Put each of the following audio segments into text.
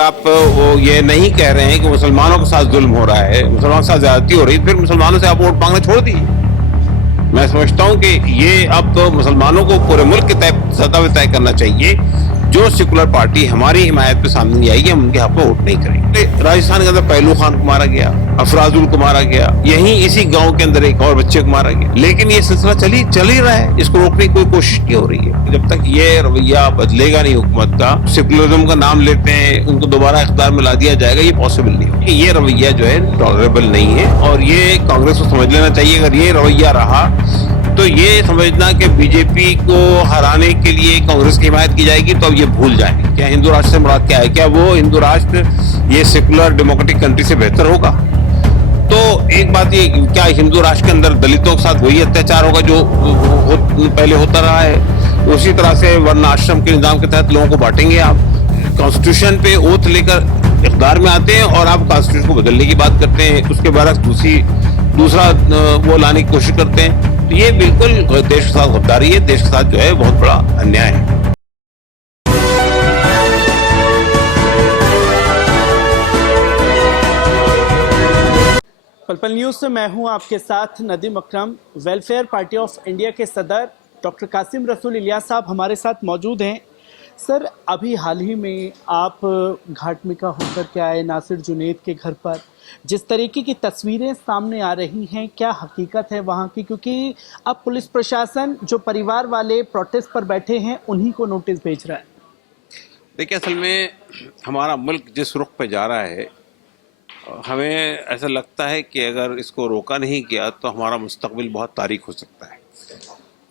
आप वो ये नहीं कह रहे हैं कि मुसलमानों के साथ जुल्म हो रहा है, मुसलमानों के साथ ज्यादती हो रही है, फिर मुसलमानों से आप वोट मांगना छोड़ दीजिए। मैं समझता हूं कि ये अब तो मुसलमानों को पूरे मुल्क के सतह पे तय करना चाहिए। जो सेकुलर पार्टी हमारी हिमायत पे सामने नहीं आएगी, हम उनके हक में वोट नहीं करेंगे। राजस्थान के अंदर पहलू खान को मारा गया, अफराजुल को मारा गया, यहीं इसी गांव के अंदर एक और बच्चे को मारा गया, लेकिन ये सिलसिला चल ही रहा है। इसको रोकने की कोई कोशिश नहीं हो रही है। जब तक ये रवैया बदलेगा नहीं हुकूमत का, सेकुलरिज्म का नाम लेते हैं, उनको दोबारा इख्तियार में ला दिया जाएगा, ये पॉसिबल नहीं होगा। ये रवैया जो है टॉलरेबल नहीं है और ये कांग्रेस को समझ लेना चाहिए। अगर ये रवैया रहा तो ये समझना कि बीजेपी को हराने के लिए कांग्रेस की हिमायत की जाएगी, तो अब ये भूल जाए। क्या हिंदू राष्ट्र से मुराद क्या है? क्या वो हिंदू राष्ट्र ये सेकुलर डेमोक्रेटिक कंट्री से बेहतर होगा? तो एक बात ये, क्या हिंदू राष्ट्र के अंदर दलितों के साथ वही अत्याचार होगा जो पहले होता रहा है? उसी तरह से वर्ण आश्रम के निजाम के तहत लोगों को बांटेंगे आप? कॉन्स्टिट्यूशन पे ओथ लेकर इख्तियार में आते हैं और आप कॉन्स्टिट्यूशन को बदलने की बात करते हैं, उसके बाद दूसरा वो लाने की कोशिश करते हैं। तो ये बिल्कुल देश के साथ गद्दारी है, देश के साथ जो है बहुत बड़ा अन्याय है। पल पल न्यूज़ से मैं हूं आपके साथ नदीम अकरम। वेलफेयर पार्टी ऑफ इंडिया के सदर डॉक्टर कासिम रसूल इलियास साहब हमारे साथ मौजूद हैं। सर, अभी हाल ही में आप घाटमिका होकर के आए नासिर जुनैद के घर पर, जिस तरीके की तस्वीरें सामने आ रही हैं, क्या हकीकत है वहाँ की? क्योंकि अब पुलिस प्रशासन जो परिवार वाले प्रोटेस्ट पर बैठे हैं उन्हीं को नोटिस भेज रहा है। देखिए, असल में हमारा मुल्क जिस रुख पे जा रहा है, हमें ऐसा लगता है कि अगर इसको रोका नहीं गया तो हमारा मुस्तकबिल बहुत तारीक हो सकता है।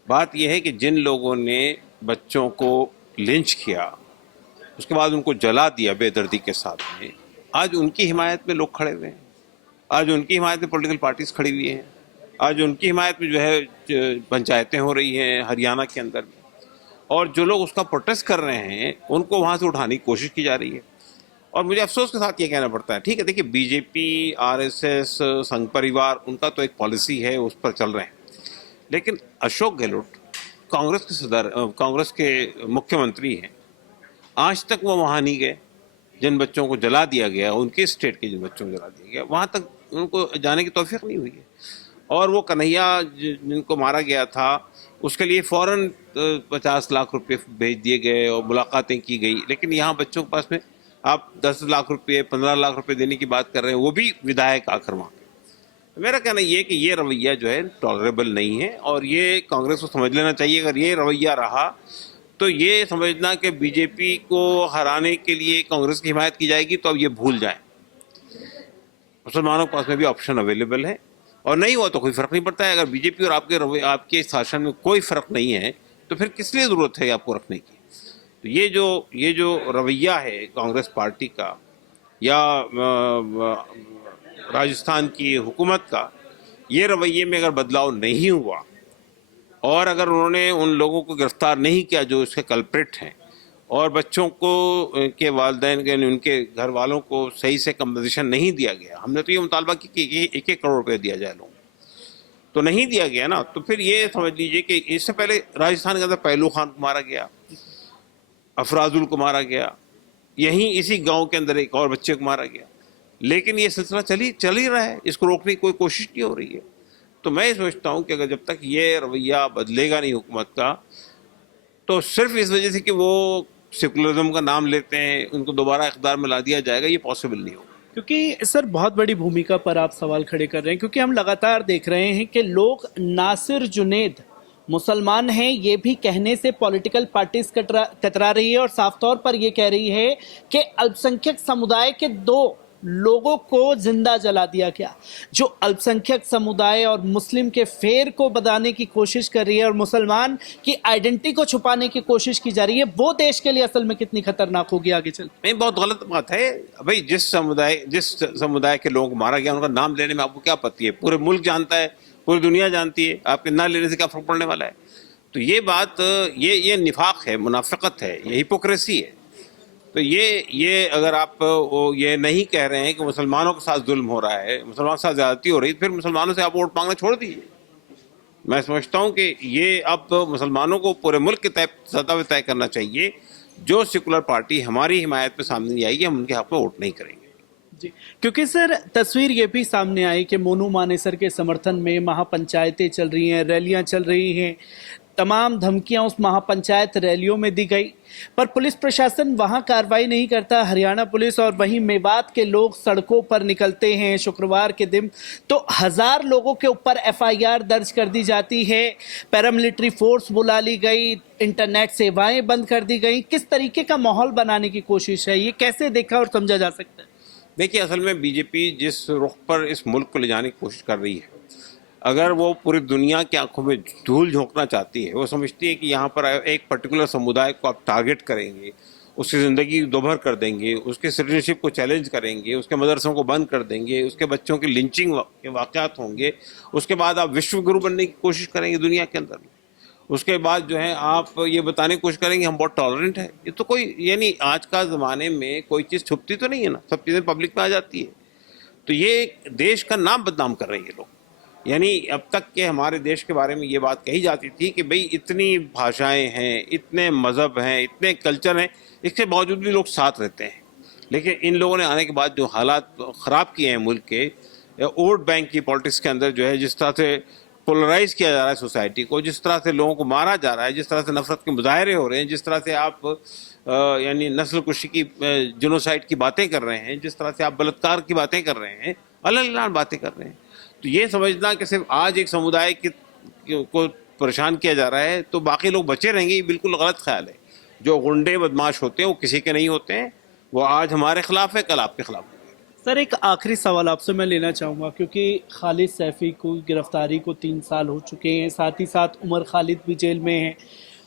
बात यह है कि जिन लोगों ने बच्चों को लिंच किया, उसके बाद उनको जला दिया बेदर्दी के साथ में, आज उनकी हिमायत में लोग खड़े हुए हैं। आज उनकी हिमायत में पॉलिटिकल पार्टीज खड़ी हुई हैं। आज उनकी हिमायत में जो है पंचायतें हो रही हैं हरियाणा के अंदर में, और जो लोग उसका प्रोटेस्ट कर रहे हैं उनको वहाँ से उठाने की कोशिश की जा रही है। और मुझे अफसोस के साथ ये कहना पड़ता है, ठीक है, देखिए, बीजेपी, आरएसएस, संघ परिवार, उनका तो एक पॉलिसी है, उस पर चल रहे हैं, लेकिन अशोक गहलोत कांग्रेस के मुख्यमंत्री हैं। आज तक वो वहाँ नहीं गए। जिन बच्चों को जला दिया गया, उनके स्टेट के जिन बच्चों को जला दिया गया, वहाँ तक उनको जाने की तौफीक नहीं हुई है। और वो कन्हैया जिनको मारा गया था, उसके लिए फ़ौरन 50 लाख रुपए भेज दिए गए और मुलाकातें की गई, लेकिन यहाँ बच्चों के पास में आप 10 लाख रुपये, 15 लाख रुपए देने की बात कर रहे हैं, वो भी विधायक आकर वहाँ। मेरा कहना ये है कि ये रवैया जो है टॉलरेबल नहीं है और ये कांग्रेस को समझ लेना चाहिए। अगर ये रवैया रहा तो ये समझना कि बीजेपी को हराने के लिए कांग्रेस की हिमायत की जाएगी, तो अब ये भूल जाएं। मुसलमानों के पास में भी ऑप्शन अवेलेबल है, और नहीं हुआ तो कोई फर्क नहीं पड़ता है। अगर बीजेपी और आपके शासन में कोई फर्क नहीं है तो फिर किस लिए ज़रूरत है आपको रखने की? तो ये जो रवैया है कांग्रेस पार्टी का या राजस्थान की हुकूमत का, ये रवैये में अगर बदलाव नहीं हुआ और अगर उन्होंने उन लोगों को गिरफ्तार नहीं किया जो इसके कल्प्रिट हैं, और बच्चों को के वालिदैन के उनके घर वालों को सही से कंपनसेशन नहीं दिया गया, हमने तो ये मुतालबा की कि 1-1 करोड़ रुपये दिया जाए लोगों, तो नहीं दिया गया ना, तो फिर ये समझ लीजिए कि इससे पहले राजस्थान के अंदर पहलू खान को मारा गया, अफराजुल को मारा गया, यहीं इसी गांव के अंदर एक और बच्चे को मारा गया, लेकिन ये सिलसिला चल ही रहा है। इसको रोकने की कोई कोशिश नहीं हो रही है। तो मैं सोचता हूं कि अगर जब तक ये रवैया बदलेगा नहीं हुकूमत का, तो सिर्फ इस वजह से कि वो सेकुलरिज्म का नाम लेते हैं, उनको दोबारा इख्तियार में ला दिया जाएगा, ये पॉसिबल नहीं होगा। क्योंकि सर, बहुत बड़ी भूमिका पर आप सवाल खड़े कर रहे हैं, क्योंकि हम लगातार देख रहे हैं कि लोग नासिर जुनैद मुसलमान हैं ये भी कहने से पॉलिटिकल पार्टीज कतरा रही है, और साफ तौर पर ये कह रही है कि अल्पसंख्यक समुदाय के 2 लोगों को जिंदा जला दिया गया। जो अल्पसंख्यक समुदाय और मुस्लिम के फेर को बताने की कोशिश कर रही है और मुसलमान की आइडेंटिटी को छुपाने की कोशिश की जा रही है, वो देश के लिए असल में कितनी खतरनाक होगी आगे चल? नहीं, बहुत गलत बात है भाई। जिस समुदाय के लोग मारा गया, उनका नाम लेने में आपको क्या आपत्ति है? पूरे मुल्क जानता है, पूरी दुनिया जानती है, आपके ना लेने से क्या फर्क पड़ने वाला है? तो ये बात, ये निफाक है, मुनाफिकत है, ये हिपोक्रेसी है। तो ये अगर आप ये नहीं कह रहे हैं कि मुसलमानों के साथ जुल्म हो रहा है, मुसलमानों के साथ ज्यादती हो रही है, फिर मुसलमानों से आप वोट मांगना छोड़ दीजिए। मैं समझता हूं कि ये अब मुसलमानों को पूरे मुल्क के सतह पे तय करना चाहिए। जो सेकुलर पार्टी हमारी हिमायत में सामने नहीं आएगी, हम उनके हक में वोट नहीं करेंगे। जी, क्योंकि सर तस्वीर ये भी सामने आई कि मोनू मानेसर के समर्थन में महापंचायतें चल रही हैं, रैलियां चल रही हैं, तमाम धमकियां उस महापंचायत रैलियों में दी गई, पर पुलिस प्रशासन वहां कार्रवाई नहीं करता, हरियाणा पुलिस, और वहीं मेवात के लोग सड़कों पर निकलते हैं शुक्रवार के दिन तो 1000 लोगों के ऊपर एफआईआर दर्ज कर दी जाती है, पैरामिलिट्री फोर्स बुला ली गई, इंटरनेट सेवाएं बंद कर दी गई। किस तरीके का माहौल बनाने की कोशिश है, ये कैसे देखा और समझा जा सकता है? देखिए, असल में बीजेपी जिस रुख पर इस मुल्क को ले जाने की कोशिश कर रही है, अगर वो पूरी दुनिया की आंखों में धूल झोंकना चाहती है, वो समझती है कि यहाँ पर एक पर्टिकुलर समुदाय को आप टारगेट करेंगे, उसकी ज़िंदगी दोभर कर देंगे, उसके सिटीजनशिप को चैलेंज करेंगे, उसके मदरसों को बंद कर देंगे, उसके बच्चों की लिंचिंग के वाक़यात होंगे, उसके बाद आप विश्व गुरु बनने की कोशिश करेंगे दुनिया के अंदर, उसके बाद जो है आप ये बताने की कोशिश करेंगे हम बहुत टॉलरेंट है। ये तो कोई, यानी आज का ज़माने में कोई चीज़ छुपती तो नहीं है ना, सब चीज़ें पब्लिक में आ जाती है। तो ये देश का नाम बदनाम कर रहे हैं ये लोग। यानी अब तक के हमारे देश के बारे में ये बात कही जाती थी कि भाई इतनी भाषाएं हैं, इतने मज़हब हैं, इतने कल्चर हैं, इसके बावजूद भी लोग साथ रहते हैं। लेकिन इन लोगों ने आने के बाद जो हालात ख़राब किए हैं मुल्क के, वोट बैंक की पॉलिटिक्स के अंदर जो है, जिस तरह से पोलराइज किया जा रहा है सोसाइटी को, जिस तरह से लोगों को मारा जा रहा है, जिस तरह से नफरत के मुजाहरे हो रहे हैं, जिस तरह से आप यानी नस्ल कुशी की, जेनोसाइड की बातें कर रहे हैं, जिस तरह से आप बलात्कार की बातें कर रहे हैं, अलग बातें कर रहे हैं, तो ये समझना कि सिर्फ आज एक समुदाय को परेशान किया जा रहा है तो बाकी लोग बचे रहेंगे, ये बिल्कुल गलत ख्याल है। जो गुंडे बदमाश होते हैं वो किसी के नहीं होते हैं, वो आज हमारे खिलाफ है, कल आपके खिलाफ है। सर एक आखिरी सवाल आपसे मैं लेना चाहूँगा, क्योंकि खालिद सैफी को गिरफ्तारी को 3 साल हो चुके हैं, साथ ही साथ उमर खालिद भी जेल में है।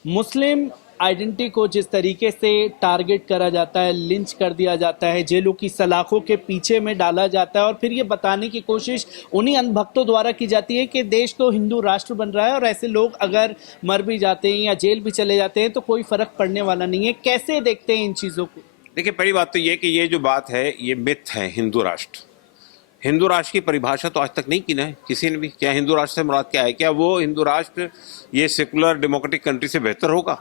मुस्लिम आइडेंटिटी को जिस तरीके से टारगेट करा जाता है, लिंच कर दिया जाता है, जेलों की सलाखों के पीछे में डाला जाता है, और फिर ये बताने की कोशिश उन्हीं अंधभक्तों द्वारा की जाती है कि देश तो हिंदू राष्ट्र बन रहा है और ऐसे लोग अगर मर भी जाते हैं या जेल भी चले जाते हैं तो कोई फर्क पड़ने वाला नहीं है। कैसे देखते हैं इन चीज़ों को? देखिए, पहली बात तो ये कि ये जो बात है ये मिथ है। हिंदू राष्ट्र, हिंदू राष्ट्र की परिभाषा तो आज तक नहीं की ना है किसी ने भी। क्या हिंदू राष्ट्र से मुराद क्या है? क्या वो हिंदू राष्ट्र ये सेकुलर डेमोक्रेटिक कंट्री से बेहतर होगा?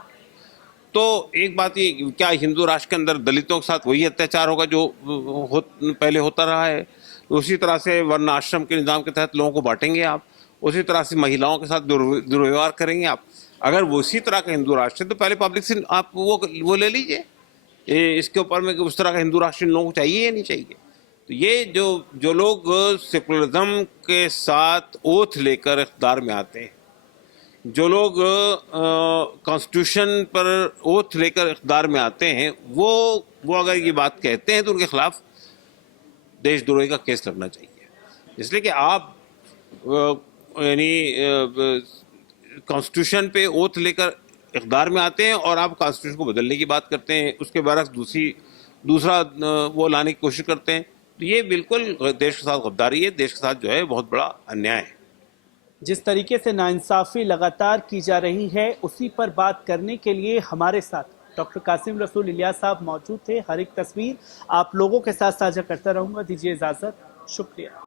तो एक बात ये, क्या हिंदू राष्ट्र के अंदर दलितों के साथ वही अत्याचार होगा जो पहले होता रहा है? उसी तरह से वर्ण आश्रम के निज़ाम के तहत लोगों को बांटेंगे आप, उसी तरह से महिलाओं के साथ दुर्व्यवहार करेंगे आप? अगर वो उसी तरह का हिंदू राष्ट्र है तो पहले पब्लिक से आप वो ले लीजिए, इसके ऊपर में उस तरह का हिंदू राष्ट्र इन लोगों को चाहिए या नहीं चाहिए। तो ये जो लोग सेकुलरिज्म के साथ ओथ लेकर इख्तियार में आते हैं, जो लोग कॉन्स्टिट्यूशन पर ओथ लेकर इख्तियार में आते हैं, वो अगर ये बात कहते हैं तो उनके खिलाफ देशद्रोही का केस लगना चाहिए। इसलिए कि आप यानी कॉन्स्टिट्यूशन पे ओथ लेकर इक़्तिदार में आते हैं और आप कॉन्स्टिट्यूशन को बदलने की बात करते हैं, उसके बरक्स दूसरा वो लाने की कोशिश करते हैं, तो ये बिल्कुल देश के साथ गद्दारी है, देश के साथ जो है बहुत बड़ा अन्याय है। जिस तरीके से नाइंसाफ़ी लगातार की जा रही है, उसी पर बात करने के लिए हमारे साथ डॉक्टर कासिम रसूल इलियास साहब मौजूद थे। हर एक तस्वीर आप लोगों के साथ साझा करता रहूँगा। दीजिए इजाज़त, शुक्रिया।